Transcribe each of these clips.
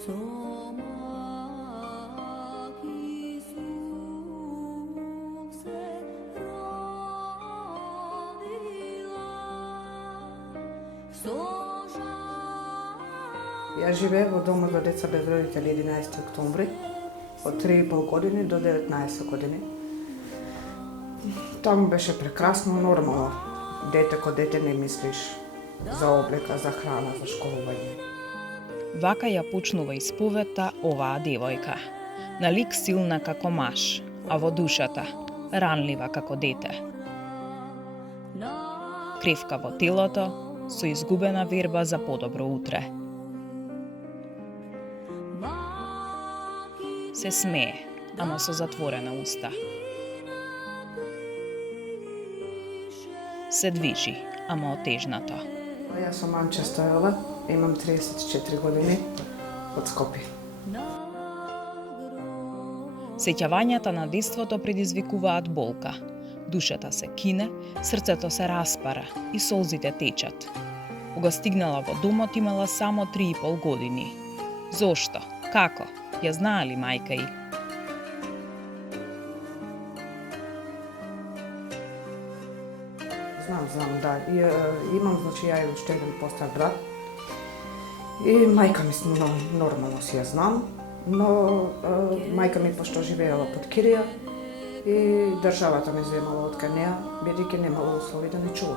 Ја живеев во дома за деца без родители 11 октомври, од 3,5 години до 19 години. Таму беше прекрасно, нормално. Дете ко дете не мислиш за облека, за храна, за школување. Вака ја почнува исповедта оваа девојка. На лик силна како маж, а во душата ранлива како дете. Кревка во телото, со изгубена верба за подобро утре. Се смее, ама со затворена уста. Се движи, ама отежнато. Јас сум Анча Стојова, имам 34 години, од Скопје. Сеќавањата на детството предизвикуваат болка. Душата се кине, срцето се распара и солзите течат. Кога стигнала во домот имала само 3,5 години. Зошто? Како? Ја знаа ли мајка ѝ? Знам, да. Имам, значи, ја и уште еден постар брат. И мајка ми нормално си ја знам, но мајка ми пошто живеела под кирија и државата ме земала од кај неа, бидејќи немала услови да не чува.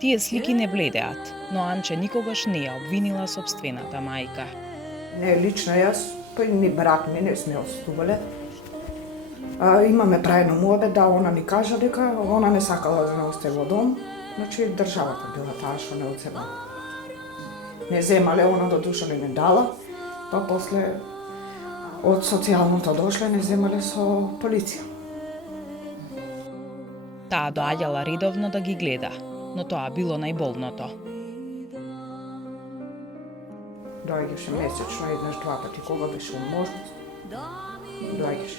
Тие слики не бледеат, но Анче никогаш не ја обвинила сопствената мајка. Не лично јас, па и ни брат ми не сме отстувале. Имаме прајно муабет, да, она ми кажа дека она не сакала да не остане во дом, значи државата била таа што не оцевала. Не земале, она до душа не дала, па после од социјалното дошле не земале со полиција. Таа доаѓала редовно да ги гледа, но тоа било најболното. Доаѓаше месечно, еднаш, два пати, кога беше можност. Доаѓаше.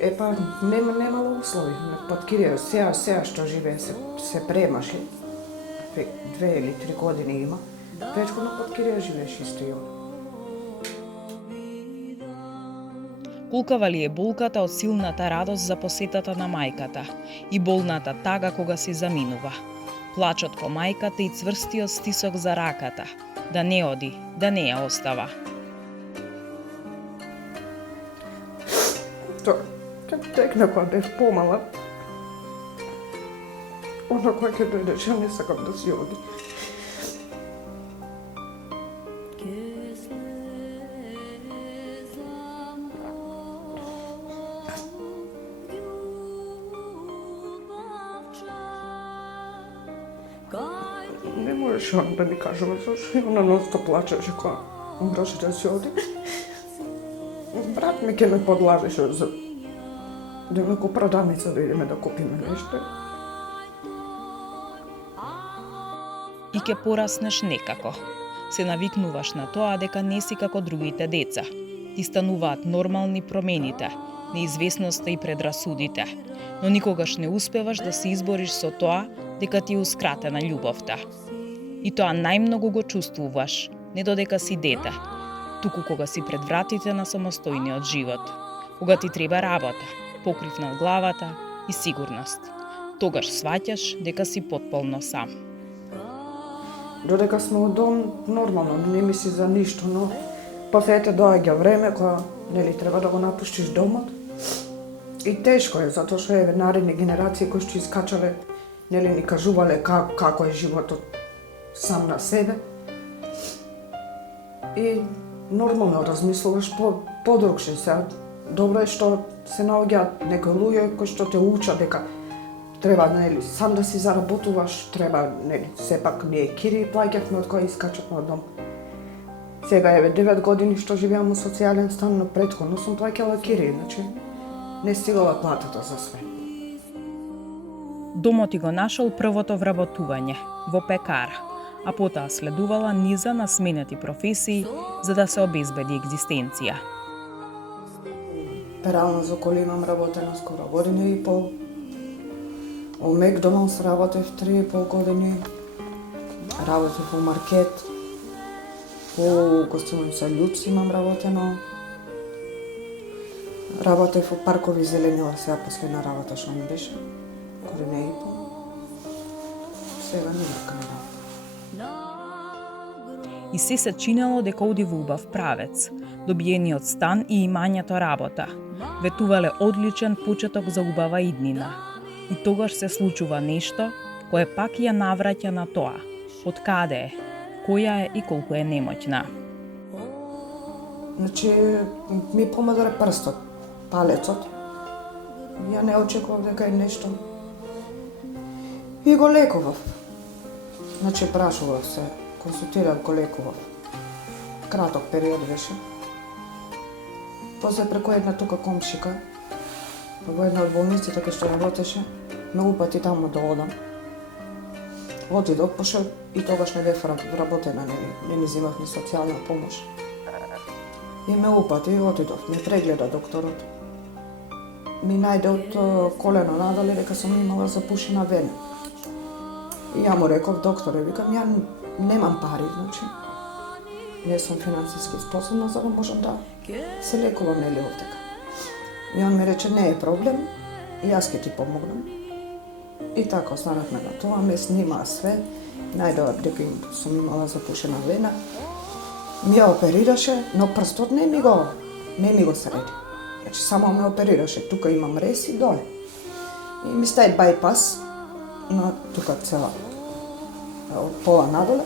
Епа, немало услови. Под кирија, сега што живее, се премаши. 2 или 3 години има. Претходно под кирија живееш исто и он. Кулкава ли е болката од силната радост за посетата на мајката и болната тага кога си заминува. Плачот по мајката и цврстиот стисок за раката. Да не оди, да не ја остава. Текна кога бев помала. Она кој ќе дојдеше, не сакам да си оди. Не можеше он да ми кажува зашто она носта плачеше кога он доше да си оди. Брат ми ке ме подлажеше за да ме го продавница да идеме да купиме нешто. И ке пораснеш некако. Се навикнуваш на тоа дека не си како другите деца. Ти стануваат нормални промените, неизвестноста и предрасудите, но никогаш не успеваш да се избориш со тоа дека ти е ускратена љубовта. И тоа најмногу го чувствуваш, не додека си дете, туку кога си пред вратите на самостојниот живот, кога ти треба работа, покрив над главата и сигурност. Тогаш сваќаш дека си потполно сам. Додека сме од дом, нормално, не мисли за ништо, но после доаѓа време кога нели треба да го напуштиш домот. И тешко е, затоа што еве наредни генерации кои што искачале, нели ни кажувале како е животот сам на себе. И нормално размислуваш подрукше се. Добро е што се наоѓаат некои луѓе кои што те учат дека треба нели сам да си заработуваш, треба нели сепак ние кири плаќавме од кој искачавме од дом. Сега еве 9 години што живеам во социјален стан, но претходно сум плаќала кири, значи не стигала платата за све. Домот и го нашол првото вработување во пекара, а потоа следувала низа на сменети професии за да се обезбеди екзистенција. Перална за коли имам работена скоро година и пол. Во Макдоналдс работев 3,5 години. Работев во маркет. Во гостиница Люц имам работено. Работев во паркови зеленила, сега последна работа што ми беше. Година и пол. Сега не вркам работа. И се чинело дека оди во убав правец. Добиениот стан и имањето работа. Ветувале одличен почеток за убава иднина. И тогаш се случува нешто кое пак ја навраќа на тоа. Од каде е, која е и колку е немоќна. Значи, ми помадаре прстот, палецот. Ја не очекував дека е нешто. И го лекував. Значи, прашував се, консултирав, го лекував. Краток период беше. После преку една тука комшика, во една од болниците кај што работеше, многу пати таму да одам. Отидов, пошто и тогаш не бев вработена, не ми земав ни социјална помош. И многу пати отидов, ме прегледа докторот. Ми најде од колено надале дека сум имала запушена вена. И ја му реков, докторе, викам, ја немам пари, значи. Не сум финансиски способна за да можам да се лекувам нели овдека. И он ми рече, не е проблем, и јас ќе ти помогнам. И така останавме на тоа, ме снимаа све, најдоа дека сум имала запушена вена. Ми ја оперираше, но прстот не ми го среди. Значи само ме оперираше, тука имам рез и доле. И ми стаи байпас на тука цела од пола надоле.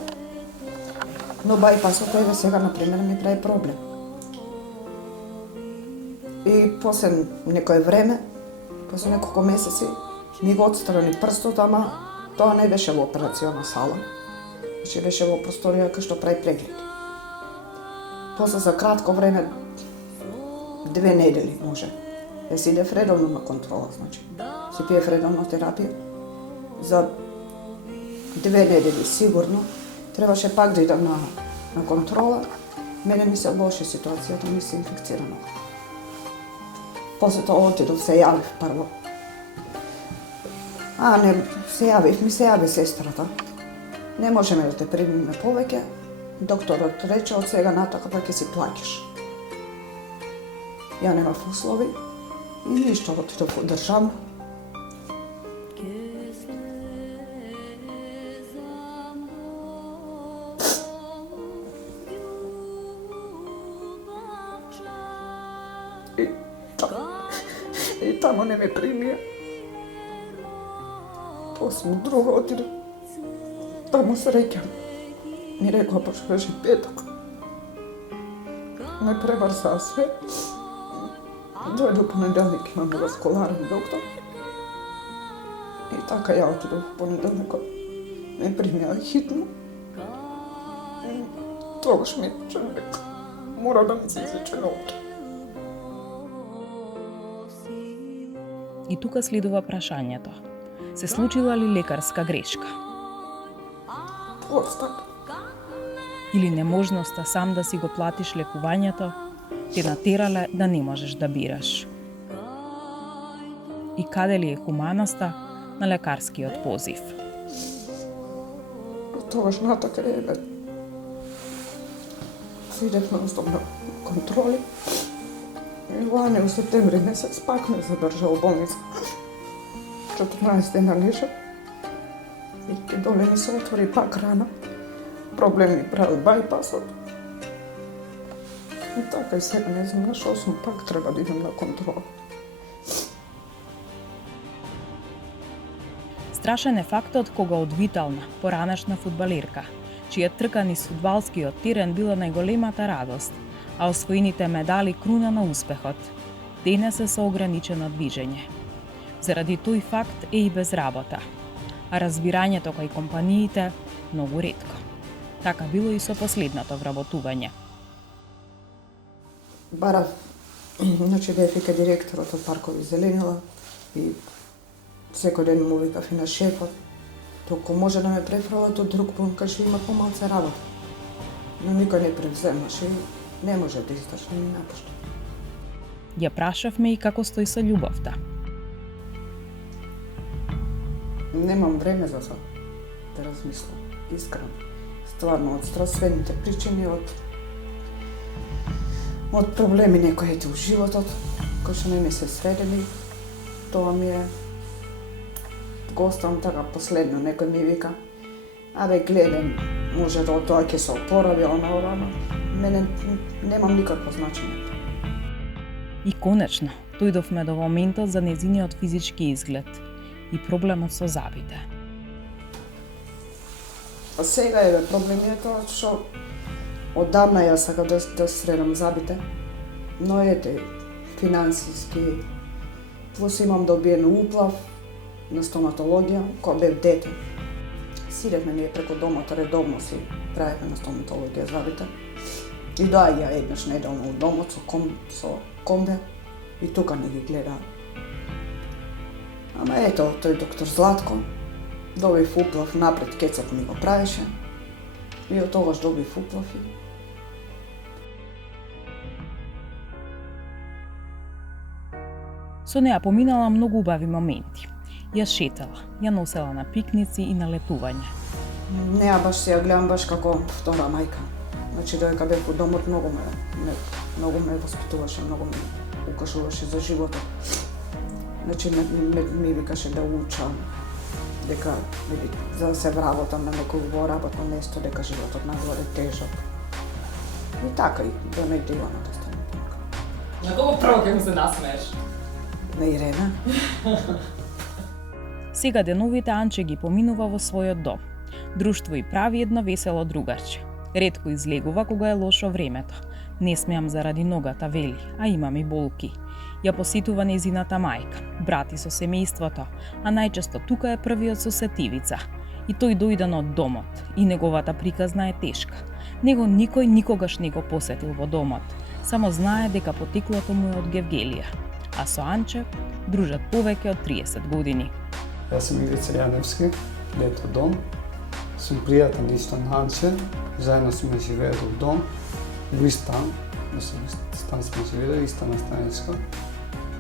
Но байпасот еве сега, например, ми прави проблем. И после некое време, после неколку месеци, ми го отстрани прстот, ама тоа не беше во операциона сала. Значи беше во просторија кај што прави преглед. После за кратко време, 2 недели може, да си идев редовно на контрола, значи. Си пиев редовно терапија. За 2 недели сигурно требаше пак да идам на контрола. Мене ми се лоша ситуацијата, ми се инфекцирано. После тоа отидов, се јавив прво. Не, ми се јави сестрата. Не можеме да те примиме повеќе. Докторот рече, од сега натака па ќе си плаќаш. Ја немав услови и ништо, отидов во државно. И тамо не ме примија. После друго отидов. Таму среќам. Ми рекла, пошто беше петок. Ме преврсаа све. Дојде понеделник, имам васкуларен доктор. И така ја отидов понеделникот. Ме примија хитно. Тогаш ми река, мора да ми се излече ноги. И тука следува прашањето. Се случила ли лекарска грешка? Остап. Или неможноста сам да си го платиш лекувањето те натерале да не можеш да бираш? И каде ли е хуманоста на лекарскиот позив? Тогаш натака идев нон-стоп на контроли. И лане у септември месец пак ме задржа во болница. 14 дена лежа. И доле ми се отвори пак рана. Проблем ми прави байпасот. И така и сега не знам на шо сум, пак треба да идем на контрола. Страшен е фактот кога од витална, поранешна фудбалерка, чија трка низ фудбалскиот терен била најголемата радост, а освоените медали круна на успехот, денес е со ограничено движење. Заради тој факт е и без работа, а разбирањето кај компаниите многу ретко. Така било и со последното вработување. Барав, значи да вика директорот од паркови зеленила и секој ден му викав и на шефот, толку може да ме префрлат од друг пункт, кај што има помалце работа. Но никој не превземаше и не може да издаш, не ми напушта. Ја прашавме и како стои со љубовта. Немам време за тоа да размислам, искрено. Стварно, од здравствените причини, од проблеми некои у животот, кои што не ми се средили, тоа ми е... Го оставам така последно, некој ми вика, абе гледај, може да тоа ќе се опорави, ова, мене немам никакво значење. И конечно, дојдовме до моментот за незиниот физички изглед и проблемот со забите. А сега е проблемот тоа што оддавна ја сакам да средам забите, но ете, финансиски, плюс имам добиен уплав на стоматологија, кога бев дете. Сидевме ние преку домот, редовно си правевме на стоматологија забите. И доаѓа еднаш неделно у домот со комбе и тука не ги гледа. Ама ето, тој доктор Златко, добив уплав напред, кецот ми го правеше, и од тогаш добив уплав и... Со неа поминала многу убави моменти. Ја шетала, ја носела на пикници и на летување. Неа баш си ја гледам баш како втора мајка. Значи, додека бев у домот, многу ме воспитуваше, многу ме укажуваше за животот. Значи, ми викаше да учам, дека за да се вработам на некој работно место, дека животот надвор е тежок. И така, и да не дивана да стане така. На кого прво ќе му се насмееш? На Ирена. Сега деновите Анче ги поминува во својот дом. Друштво и прави едно весело другарче. Ретко излегува кога е лошо времето. Не смеам заради ногата, вели, а имам и болки. Ја посетува незината мајка, брати со семејството, а најчесто тука е првиот со сетивица. И тој дојден од домот, и неговата приказна е тешка. Него никој никогаш не го посетил во домот, само знае дека потеклото му е од Гевгелија. А со Анче дружат повеќе од 30 години. Јас сум Игрица Јаневски, лето дом. Сум пријател исто на Анче, заедно сме живеели во дом, во ист стан, стан сме живеели, иста настаничка.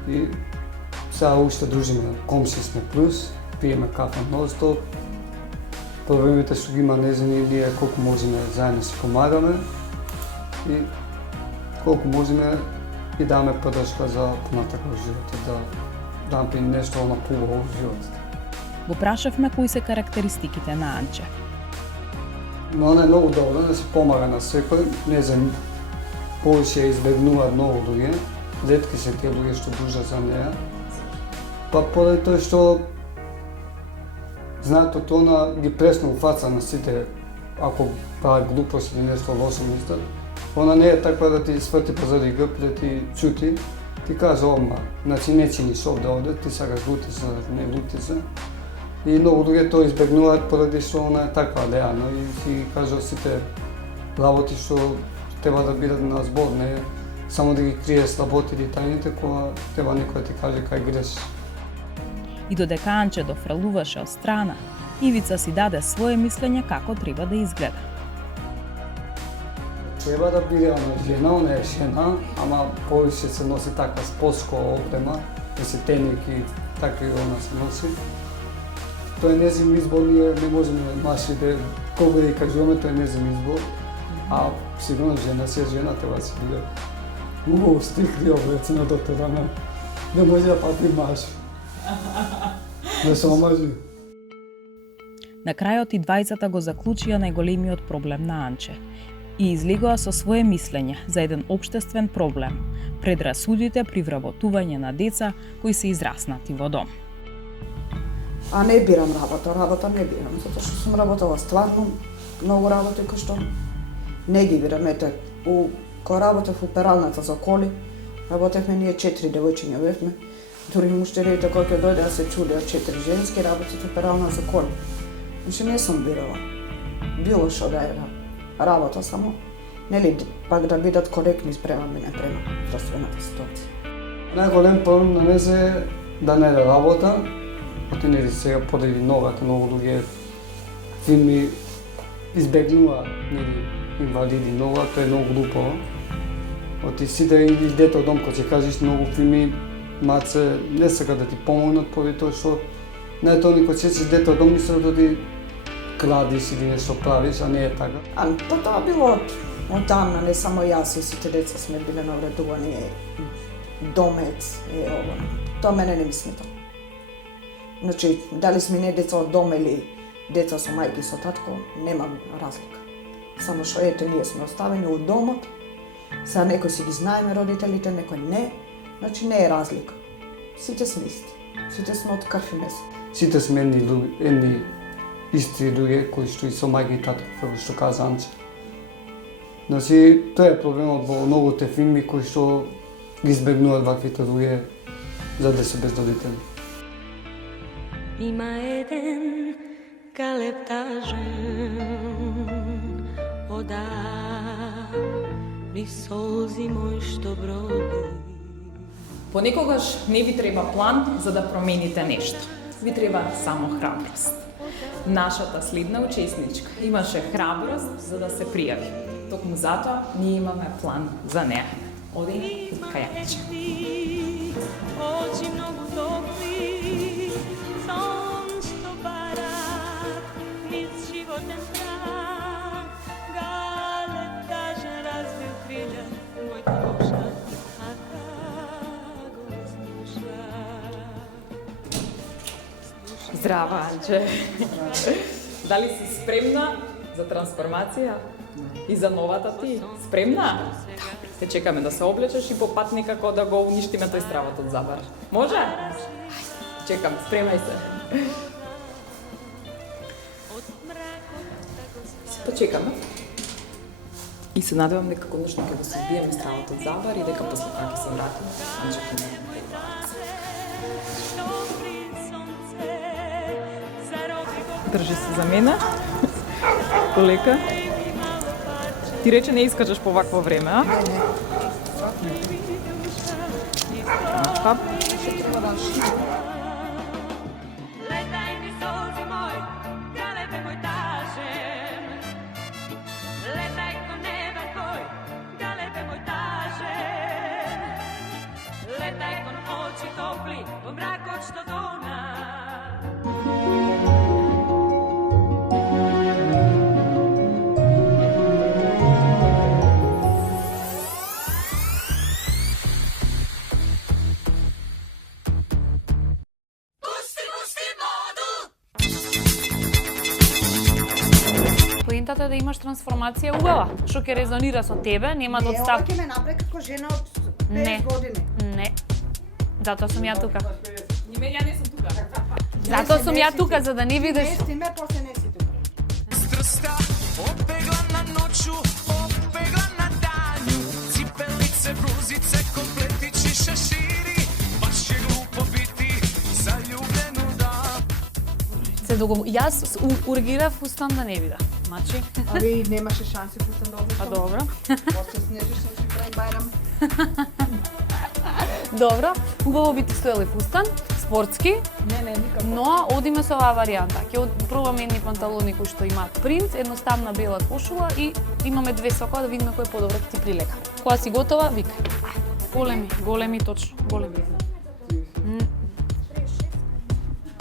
И сега уште дружиме, комши сме плюс, пиеме кафе нон-стоп. Проблемите што ги има незини, ние колку можеме заедно си помагаме и колку можеме и даваме поддршка за понатака во животот, да дампи нешто напубаво во животот. Го прашавме кои се карактеристиките на Анче. Но она е многу добра, да се помага на секој, не знам, повеќе ја избегнуваат многу луѓе, ретки се тие луѓе што дружат за неа. Па поради тоа што знаат она ги пресна фаца на сите, ако прави глупост или нешто лошо мислат. Она не е таква да ти сврти позади грб, да ти чути, ти кажа одма, значи не чиниш овде, ти сакаш лутица, не лутица. И многу луѓе тоа избегнуваат поради што она е таква реално и си кажа сите работи што треба да бидат на збор, не само да ги крие слаботите и тајните, кога треба некој ти каже кај грешиш. И додека Анче дофралуваше од страна, Ивица си даде свое мислење како треба да изгледа. Треба да биде она е жена, ама повеќе се носи така спортско опрема, да се теники, така и она се носи. Тоа е незин избор, ние не можеме нашите, кога да ја кажуваме, тоа е незин избор. А сигурно жена си е жена, треба да си биде убаво стихли облеци на доктора, не може да пати маж. Не се омажи. На крајот и двајцата го заклучија најголемиот проблем на Анче и излегоа со свое мислење за еден општествен проблем – предрасудите при вработување на деца кои се израснати во дом. А не бирам работа не бирам, затоа што сум работела стварно многу работи кои што не ги бирам. Ете, кога работев у пералната за коли, работевме ние 4 девојчиња бевме. Дури муштерите кои ќе дојде да се чудеа 4 женски работите у перална за коли. Значи не сум бирала. Било што да е работа, само нели пак да бидат коректни спрема мене према здравствената ситуација. Најголем проблем на нас е да не да работа, оти нели сега подели ногата, многу луѓе фирми избегнуваат нели инвалиди нога, тоа е многу глупо. Оти сите идете од дом, кога ќе кажеш многу фирми маце не сака да ти помогнат поради тоа што Не е тоа никој се дете од дом мислел да ти крадиш или нешто правиш, а не е така. Па тоа било од давна, не само јас и сите деца сме биле навредувани, домец, ово. Тоа мене не ми смета. Значи, дали сме не деца од дом или деца со мајки со татко, нема разлика. Само што ете, ние сме оставени од домот, сега некој си ги знаеме родителите, некој не, значи не е разлика. Сите сме исти, сите сме од крв и месо. Сите сме едни исти луѓе кои што и со мајка и татко, како што каза Анче. Значи, тоа е проблемот во многуте филми кои што ги избегнуваат ваквите луѓе за да се без родители. Има еден калептажен ода ми солзи мој што броди. Понекогаш не ви треба план за да промените нешто. Ви треба само храброст. Нашата следна учесничка имаше храброст за да се пријави. Токму затоа ние имаме план за неа. Оди кај Јанче. Очи многу топли, сонце барат, низ животен страх, галетажен развил крилја, мојата душа, а го слуша. Здраво, Анче. Дали си спремна за трансформација? И за новата ти? Спремна? Те чекаме да се облечеш и по пат некако да го уништиме тој стравот од забар. Може? Ајде, чекам, спремај се. Се почекаме. И се надевам дека конечно ќе го сузбиеме стравот од забар и дека после кога ќе се вратиме, Анче ќе не држи се за мене. Полека. Ти рече не искачеш по вакво време, а? Така. Летай ми солзи мој, галебе мој тажен. Летай ко неба кој, галебе мој тажен. Летай кон очи топли, во мракот што тона. Поентата е да имаш трансформација убава, што ќе резонира со тебе, нема да Не, ова отстав. ќе ме направи како жена од 5 Не. години. Не. Затоа сум ја тука. Ниме ја не сум тука. Затоа сум ја тука за да не видиш. Не си ме, после не си тука. Strsta, opegla na noću, opegla na danju. Cipelice, bluzice, kompletići, šeširi. Baš je glupo biti zaljubljenu da. Се Јас ургирав фустан да не вида. Значи, Аби немаше шанси путем да а облечам. добро. После снежиш сам си прави бајрам. Добро, убаво би ти стоел и фустан, спортски, Не, никако. но одиме со оваа варијанта. Ќе пробаме едни панталони кои што имаат принт, едноставна бела кошула и имаме две сакоа да видиме кој е подобро ќе ти прилека. Кога си готова, викај. Големи точно, големи.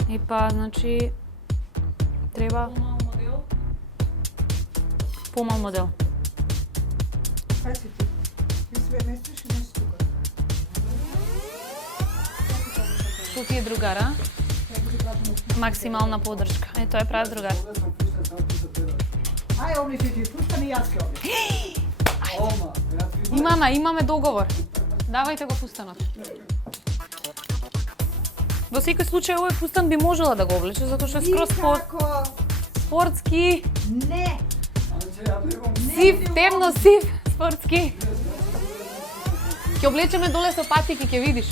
И па, значи, треба помал модел. Кај си ти? Не све местиш и не си тука. Што ти е другара? Максимална поддршка. Е, тоа е прави другар. Ај, обличи ти пустани, јас ќе обличам. Имаме договор. Давајте го фустанот. Во секој случај овој фустан би можела да го облече затоа што е скроз Никако. спортски, Не. сив, темно сив, спортски. Ќе облечеме доле со патики, ќе видиш.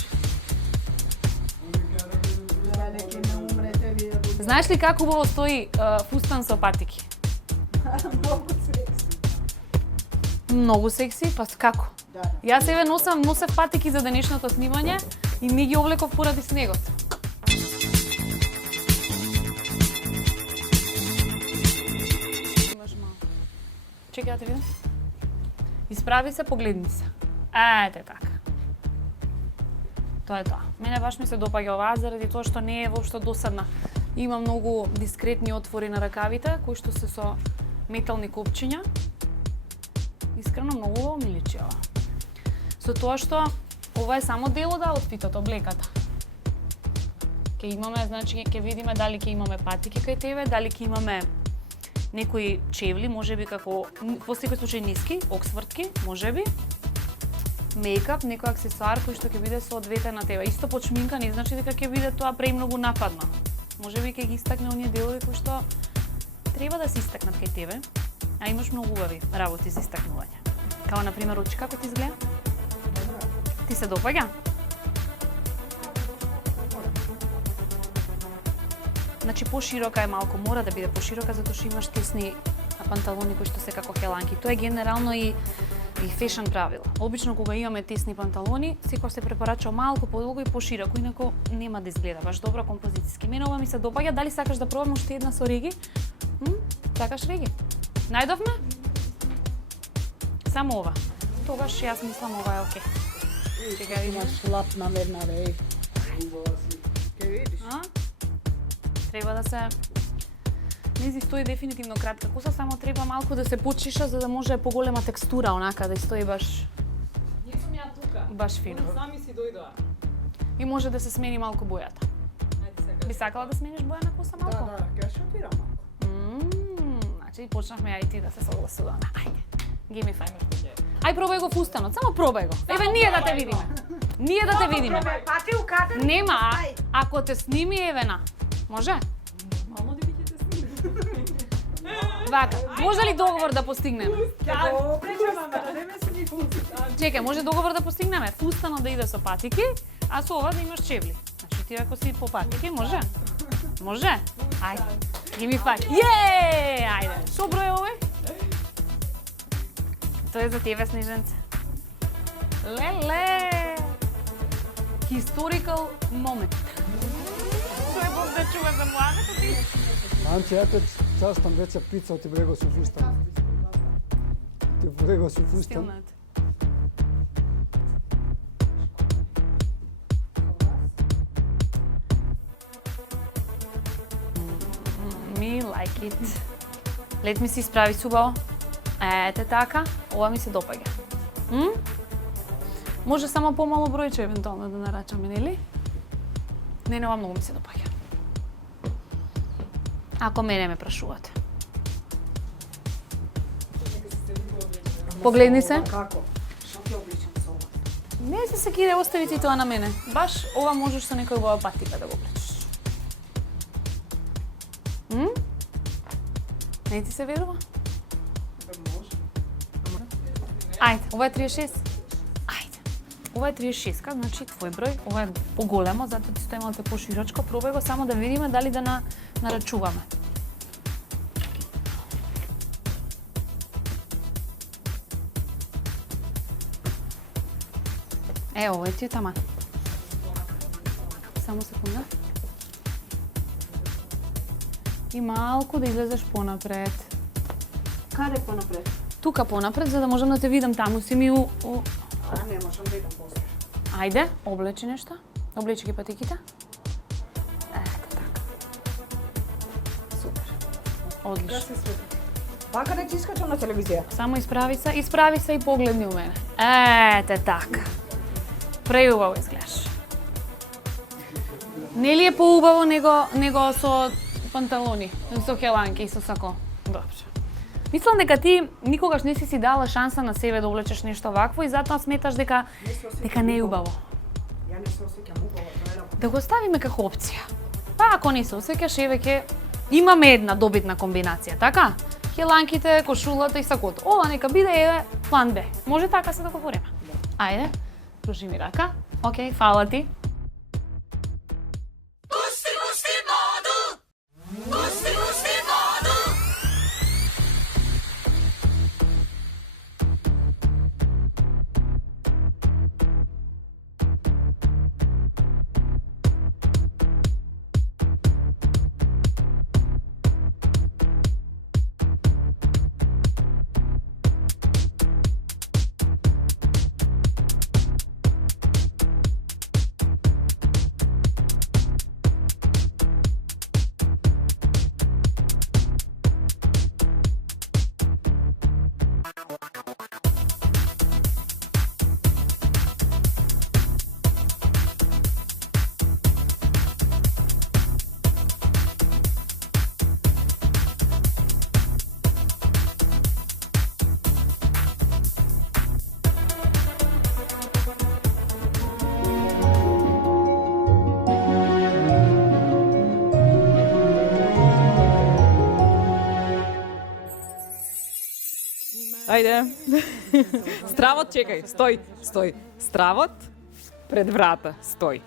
Ајде, ќе не умрете ви да будете. Знаеш ли како убаво стои фустан со патики? Многу секси. Многу секси, па како? Да. Јас себе носев патики за денешното снимање и не ги облеков поради снегот. Чекај да те видам. Исправи се, погледни се. Ете така. Тоа е тоа. Мене баш ми се допаѓа оваа заради тоа што не е воопшто досадна. Има многу дискретни отвори на ракавите, кои што се со метални копчиња. Искрено многу убаво ми личи ова. Со тоа што ова е само дел од аутфитот, облеката. Ке имаме, значи ќе видиме дали ќе имаме патики кај тебе, дали ќе имаме некои чевли, можеби како во секој случај ниски, оксфордки, можеби. Мејкап, некој аксесуар кој што ќе биде соодветен на тебе. Исто почминка не значи дека ќе биде тоа премногу нападно. Можеби ќе ги истакне оние делови кои што треба да се истакнат кај тебе, а имаш многу убави работи за истакнување. Као на пример очи, како ти изгледа? Ти се допаѓа? Значи поширока е малку, мора да биде поширока затоа што имаш тесни панталони кои што се како хеланки. Тоа е генерално и фешн правило. Обично кога имаме тесни панталони, секој се препорача малку подолго и пошироко, инаку нема да изгледа баш добро композициски. Мене ова ми се допаѓа, дали сакаш да пробаме уште една со реги? Сакаш реги? Најдовме? Само ова. Тогаш јас мислам ова е окей. Чекај, Имаш лап на една реј. Ке видиш? Треба да се Нези стои дефинитивно кратка коса, само треба малку да се почиша за да може поголема текстура онака да стои баш Не сум ја тука. баш фино. Сами си дојдоа. И може да се смени малку бојата. Ајде сега. Би сакала да смениш боја на коса малку? Да, ќе шопирам малку. Значи почнавме ја и ти да се согласуваме. Ајде. Give me five. Ај пробај го фустанот, само пробај го. Еве ние да те видиме. Ние да те видиме. Пати у катер. Нема, ако те сними евена. Може? Мално да ќе те сними. Вака, може ли договор да постигнеме? Ќе пречуваме, да не ме сни. Чекај, може договор да постигнеме? Фустанот да иде со патики, а со ова да имаш чевли. Значи ти ако си по патики, може? Може? Ајде. Give me five. Ајде. Шо број е овој? Тоа е за тебе, Снеженце. Леле! Historical moment. Тој Бог да чува за младото ти. Анче, ја те частам веќе пица, ти брего со фустан. Ти брего со фустан. Стилнат. Me like it. Лет ми се исправи субаво. Ете така, ова ми се допаѓа. Може само помало бројче евентуално да нарачаме, нели? Не, ова многу ми се допаѓа. Ако мене ме прашувате. Погледни се. Како? Што ќе обличам со ова? Не се секире, остави ти тоа на мене. Баш ова можеш со некој боја патика да го облечеш. Не ти се верува? Ајде, ова е 36. Ајде. Ова е 36, значи твој број, ова е поголемо, затоа ти стои малку поширочко. Пробај го само да видиме дали да нарачуваме. Ова ти е таман. Само секунда. И малку да излезеш понапред. Каде понапред? Тука понапред, за да можам да те видам таму си ми у... Не можам да идам после. Ајде, облечи нешто. Облечи ги патиките. Ето така. Супер. Одлично. Вака да ти искачам на телевизија. Само исправи се и погледни у мене. Ете така. Преубаво изгледаш. Нели е поубаво него со панталони, со хеланки и со сако? Добро. Мислам дека ти никогаш не си дала шанса на себе да облечеш нешто вакво и затоа сметаш дека не е убаво. Ја не се осеќам убаво, тоа е работа. Да го ставиме како опција. Па ако не се осеќаш, еве ке имаме една добитна комбинација, така? Хеланките, кошулата и сакото. Ова нека биде еве план Б. Може така се договориме. Ајде, пружи ми рака. Океј, фала ти. Ајде. Стравот, чекај, стој. Стравот пред врата, стој.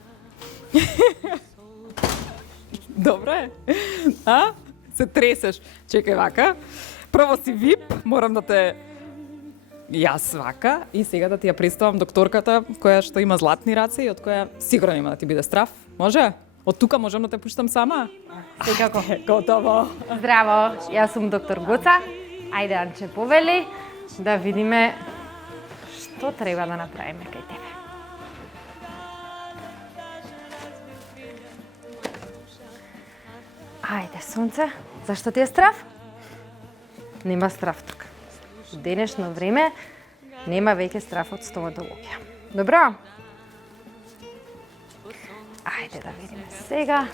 Добро е? А? Се тресеш. Чекај вака. Прво си вип, морам да те јас вака и сега да ти ја представам докторката која што има златни раце и од која сигурно има да ти биде страв. Може? Од тука можам да те пуштам сама? Секако. Готово. Здраво, јас сум доктор Гоца. Ајде, Анче, повели да видиме што треба да направиме кај тебе. Ајде, сонце, зашто ти е страв? Нема страв тука. У денешно време нема веќе страв од стоматологија. Добро? Ајде да видиме сега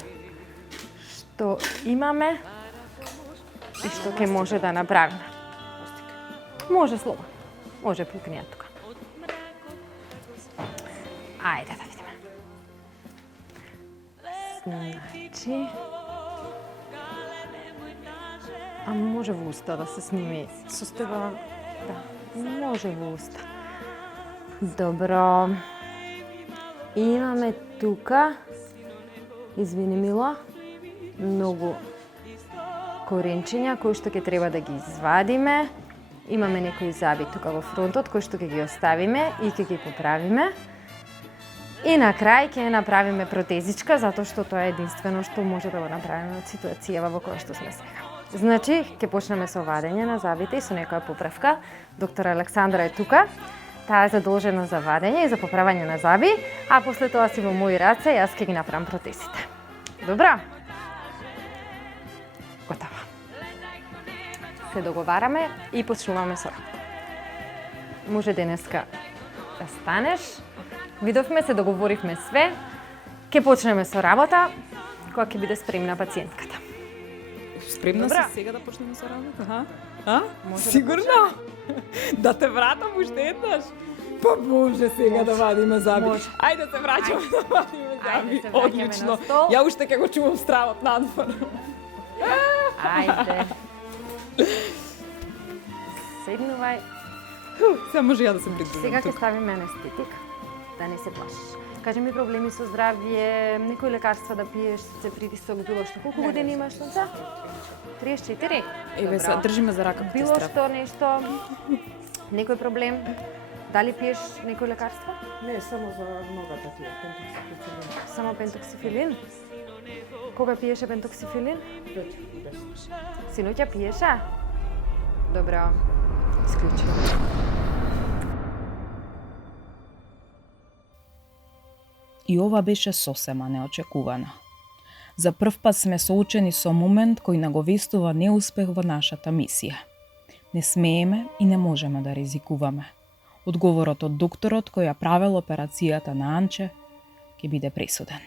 што имаме и што ќе може да направиме. Може слободно. Може пукнија тука. Ајде да видиме. Значи... А може во уста да се сними со стега? Да, може во уста. Добро. Имаме тука, извини мила, многу коренчиња кои што ќе треба да ги извадиме. Имаме некои заби тука во фронтот кои што ќе ги оставиме и ќе ги поправиме. И на крај ќе направиме протезичка затоа што тоа е единствено што може да го направиме од ситуацијава во која што сме сега. Значи, ќе почнеме со вадење на забите и со некоја поправка. Доктор Александра е тука. Таа е задолжена за вадење и за поправање на заби, а после тоа си во мои раце, јас ќе ги направам протезите. Добро? Готово. Се договараме и почнуваме со работа. Може денеска да станеш. Видовме, се договоривме све. Ќе почнеме со работа, кога ќе биде спремна пациентката. Спремна Добра. си сега да почнеме со работа? А? Сигурно? Да те вратам уште еднаш? Па може сега да вадиме заби. Може. Ајде се враќаме да вадиме заби. Ајде се враќаме Одлично. на стол. Ја уште ќе го чувам стравот надвор. Ајде. Седнувај. Сега може ја да се придружам Сега ќе тука. ставиме анестетик, да не се плашиш. Кажи ми проблеми со здравје, некои лекарства да пиеш, се притисок, било што. Колку години имаш, сонца? 34? Еве, се држиме за рака, Било страв. што нешто, некој проблем? Дали пиеш некои лекарства? Не, само за ногата ти е пентоксифилин. Само пентоксифилин? Кога пиеше пентоксифилин? Синоќа пиеша? Добро, исклучувам. И ова беше сосема неочекувано. За прв пат сме соочени со момент кој наговестува неуспех во нашата мисија. Не смееме и не можеме да ризикуваме. Одговорот од докторот кој ја правел операцијата на Анче ќе биде пресуден.